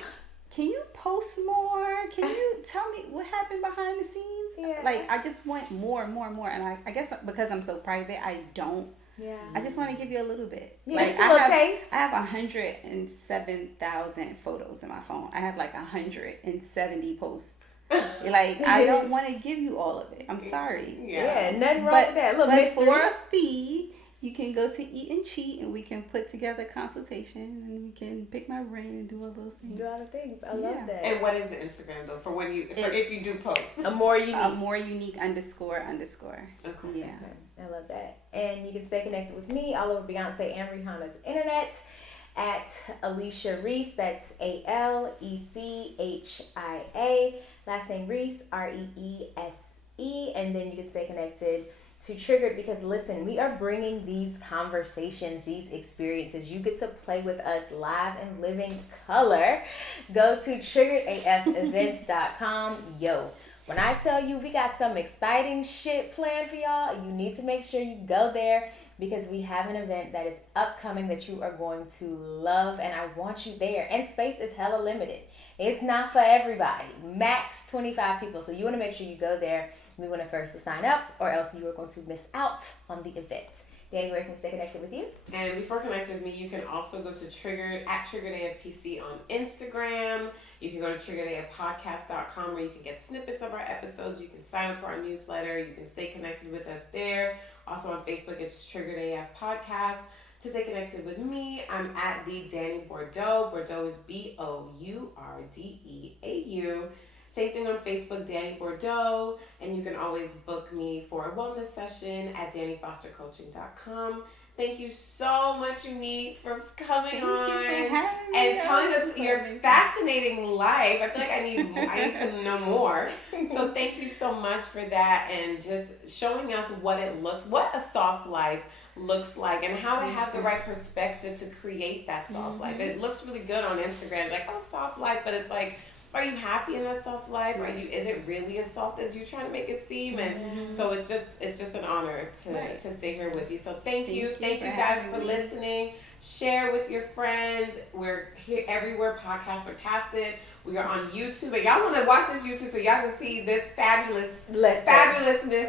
can you post more? Can you tell me what happened behind the scenes? Like, I just want more and more and more. And I guess because I'm so private, I don't. I just want to give you a little bit. Like, I have 107,000 photos in my phone. I have like 170 posts. Like, I don't want to give you all of it. I'm sorry. Nothing wrong with that. Look, but for a fee, you can go to Eat and Cheat, and we can put together a consultation, and we can pick my brain and do all those things. Do all the things. I love that. And what is the Instagram though for if you do post? A more unique __. Okay. Yeah. I love that. And you can stay connected with me all over Beyonce and Rihanna's internet at Alicia Reese. That's ALECHIA. Last name Reese, REESE. And then you can stay connected to Triggered, because listen, we are bringing these conversations, these experiences. You get to play with us live and living color. Go to triggeredafevents.com. Yo, when I tell you we got some exciting shit planned for y'all, you need to make sure you go there, because we have an event that is upcoming that you are going to love, and I want you there. And space is hella limited. It's not for everybody. Max 25 people. So you want to make sure you go there We want to first to sign up, or else you are going to miss out on the event. Danny, where can we stay connected with you? And before connecting with me, you can also go to @TriggeredAFPC on Instagram. You can go to triggeredafpodcast.com where you can get snippets of our episodes. You can sign up for our newsletter. You can stay connected with us there. Also on Facebook, it's Triggered AF Podcast. To stay connected with me, I'm at the Danny Bordeaux. Bordeaux is BOURDEAU. Same thing on Facebook, Danny Bordeaux, and you can always book me for a wellness session at DannyFosterCoaching.com. Thank you so much, Unique, for coming on and telling us your fascinating life. I feel like I need to know more. So thank you so much for that, and just showing us what a soft life looks like, and how to have the right perspective to create that soft life. It looks really good on Instagram, like, oh, soft life, but it's like, are you happy in that soft life? Is it really as soft as you're trying to make it seem? And so it's just an honor to sit here with you. So thank you guys for listening. Share with your friends. We're here everywhere podcasts are casted. We are on YouTube, and y'all want to watch this YouTube so y'all can see this fabulousness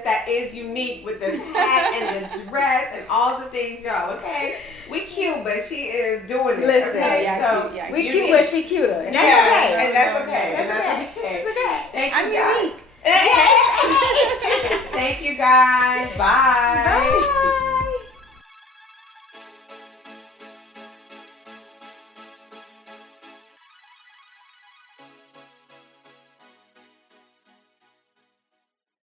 that is Unique with this hat and the dress and all the things, y'all. Okay, we cute, but she is doing it. Listen, okay, so we cute, but she cuter. And that's okay. And that's okay. It's okay. Thank you, I'm guys. unique. Thank you, guys. Bye. Bye.